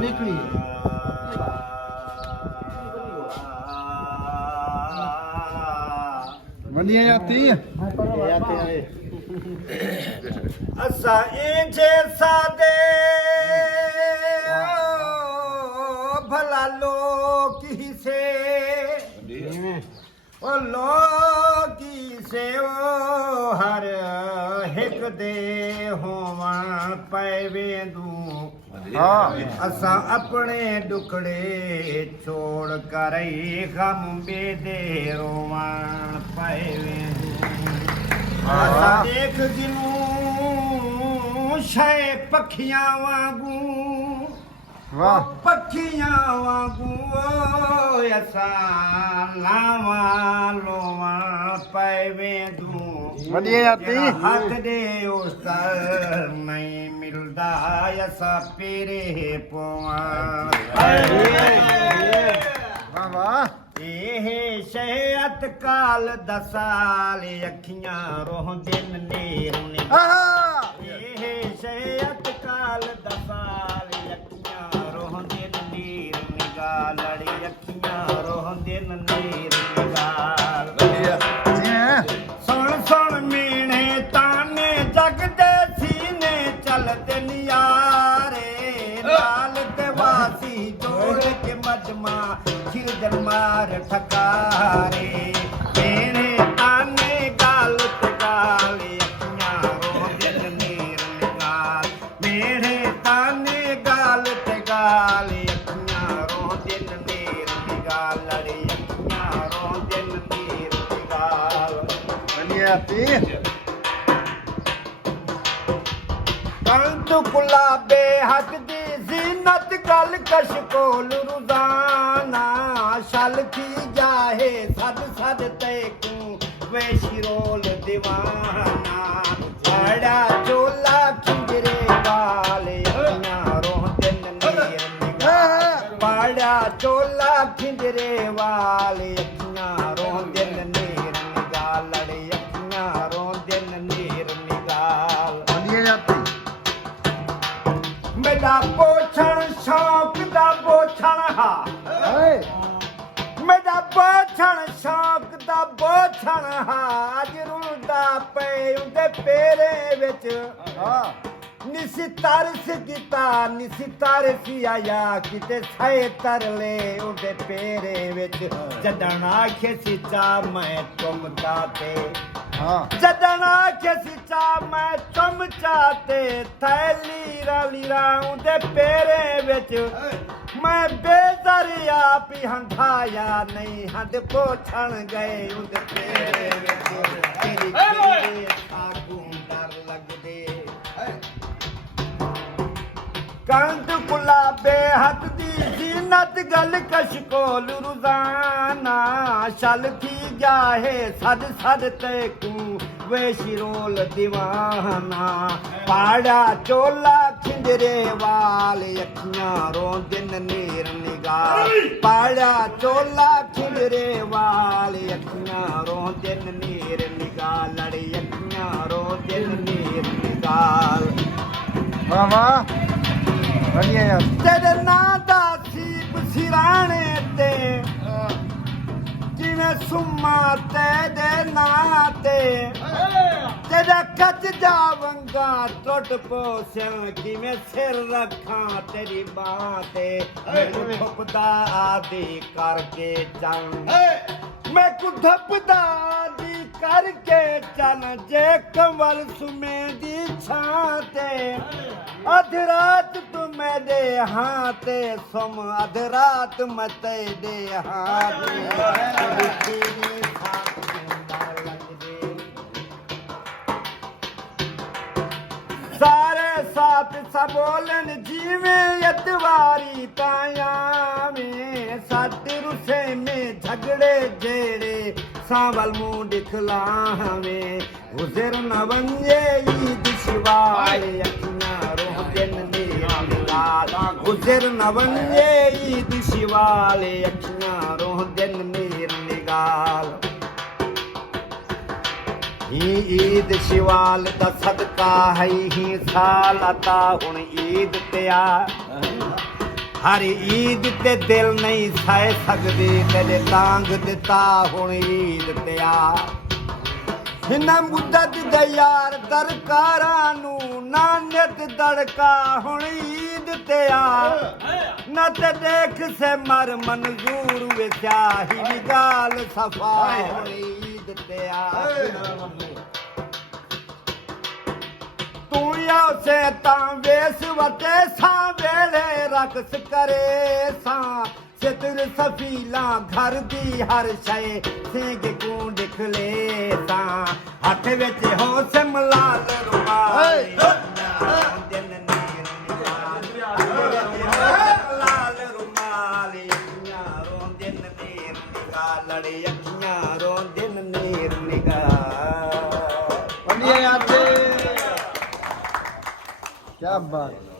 निकली मंडिया जाती असा इंजे सादे भला लोग ही से ओ लोग ही से ओ हर हिक दे होवा पैवेंदू असा अपने दुखड़े छोड़ कर गम बेदे रोवा पैवेंदू असा देख जिनू शै पखियां वांगू वाह पखियां वांगू असा लावा लोवा पैवेंदू मंडिया जाती हक दे उस नहीं मिलदा असा पेरे पवा वाह वाह ਇਹ ਸ਼ਹਿਅਤ ਕਾਲ ਦਸਾਲ ਅੱਖੀਆਂ ਰੋਹ ਦਿਨ ਨੀਰ ਨੇ ਇਹ ਸ਼ਹਿਅਤ ਕਾਲ ਦਸਾਲ ਅੱਖੀਆਂ ਰੋਹ ਦਿਨ ਨੀਰ ਨਿਗਾਹ ਲੜੀ ਅੱਖੀਆਂ ਰੋਹ ਦਿਨ ਨੀਰ ਨਿਗਾਹ ਸੁਣ ਸੁਣ ਮੀਣੇ ਤਾਨੇ ਜਗ ਦੇ ਸੀਨੇ ਚੱਲਦੇ ਨਿਆਰੇ ਲਾਲ ਤੇ ਵਾਸੀ ਜੋੜ ਕੇ ਮਜਮਾ खिरदर मार ठकारे मेरे ताने गाल ते गाल अखियां रो दिल नीर निगाल मेरे ताने गाल ते गाल अखियां रो दिल नीर निगाल लड़ी अखियां रो दिल नीर निगाल मंडिया जाती कंद गुलाबे हक दी जीनत गल कश कोल रुदाना शल की जाहे सद सद तैकू वे शिरोल दीवाना बड़ा चोला खिंजरे वाले अखियां रोह दिल नीर निगाह बड़ा चोला खिंजरे वाले अखियां रोह दिल नीर निगाह लड़े अखियां रोह दिल नीर निगाह मंडिया जाती मेरा पोछण शौक दा बोछण हा मेरा बोछण शौक दा बोछण हा अज रुलदा पे उंदे पेरे विच निसी तरस कीता निसी तरस आया किते सहे तरले उंदे पेरे विच जदन आखे सिचा मैं तुमदा ते जदन आखे सिचा मैं चमचा ते थैली लीरा उंदे पेरे विच मैं बेदरिया पी हंधाया नहीं हद पोछण गए उंदे पेरे विच तेरी तेरे आगू डर लगदे कंद गुलाबे हक दी जीनत गल कश कोल रुजाना शल थी जाहे सद सद तैकू वे शिरोल दीवाना पाड़ा चोला खिंजरे वाले अखियां रो दिन नीर निगाह पाड़ा चोला खिंजरे वाले अखियां रो दिन नीर निगाह लड़ी अखियां रो दिन नीर निगाह वाह वाह मंडिया जाती तेरे ਨਾਂ ਦਾ ਸੀਪ ਸਿਰਾਣੇ ਤੇ ਜਿਵੇਂ ਸੁਮਾ ਤੇਰੇ ਨਾਂ ਤੇ ਤੇਰਾ ਕੱਚ ਜਾ ਵੰਗਾ ਟੁੱਟ ਪੋਸਿਆ ਕਿਵੇਂ ਸਿਰ ਰੱਖਾਂ ਤੇਰੀ ਬਾਹ ਤੇ ਮੈਨੂੰ ਧੁੱਪਦਾ ਆਦੀ ਕਰਕੇ ਚੱਲ ਮੈਂ ਕੁ ਧੁੱਪਦਾ ਆਦੀ ਕਰਕੇ ਚੱਲ ਜੇ ਕੰਵਲ ਸੁਮੇ ਦੀ ਛਾਂ ਤੇ अध रात तू मेरे हाथ सुम अध रात मत दे हाथ सारे साथ सबोलन जीवे यतवारी ताया में सत रुसे में झगड़े जेड़े सांवल मुंह दिखला में गुजर न वंजे ईद शिवाले अखियां रोह दिन गुजर न वंजे ईद शिवाले अखियां रोह दिन नीर निगाल ਈਦ ਸ਼ਿਵਾਲ ਦਾ ਸਦਕਾ ਹੈ ਹੀ ਸਾਲ ਆਤਾ ਹੁਣ ਈਦ ਤੇ ਆ ਹਰ ਈਦ ਤੇ ਦਿਲ ਨਹੀਂ ਸਹਿ ਸਕਦੇ ਤੇਰੇ ਤਾਂਗ ਦਿੱਤਾ ਹੁਣ ਈਦ ਤੇ ਆ ਇਹਨਾਂ ਮੁੱਦਤ ਦੇ ਯਾਰ ਦਰਕਾਰਾਂ ਨੂੰ ਨਾ ਨਿਤ ਦੜਕਾ ਹੁਣ ਈਦ ਤੇ ਆ ਨਾ ਤੇ ਦੇਖ ਸੇ ਮਰ ਮਨਜ਼ੂਰ ਵੇ ਸਿਆਹੀ ਵੀ ਗਾਲ ਸਫਾ ਹੁਣ ਈਦ ਤੇ ਆ ਤੂੰ ਯਾ ਸੇ ਤਾਂ ਵੇਸ ਵਤੇ ਸਾਂ ਵੇਲੇ ਰਕਸ ਕਰੇ ਸਾਂ ਸਿਤਰ ਸਫੀਲਾ ਘਰ ਦੀ ਹਰ ਸ਼ੈ ਸਿੰਘ ਕੋ ਦਿਖਲੇ ਤਾਂ ਹੱਥ ਵਿੱਚ ਹੋ ਸਿਮਲਾਲ ਰੁਮਾਲ ਦਿਨ ਨੀਰ ਲਾਲ ਰੁਮਾਲ ਅੱਖੀਆਂ ਰੋਂ ਦਿਨ ਨੀਰ ਨਿਗਾ ਲੜੇ ਅੱਖੀਆਂ ਰੋਂ ਦਿਨ ਨੀਰ ਨਿਗਾ ਵਧੀਆ ਯਾਰ ਤੇ ਕੀ ਬਾਤ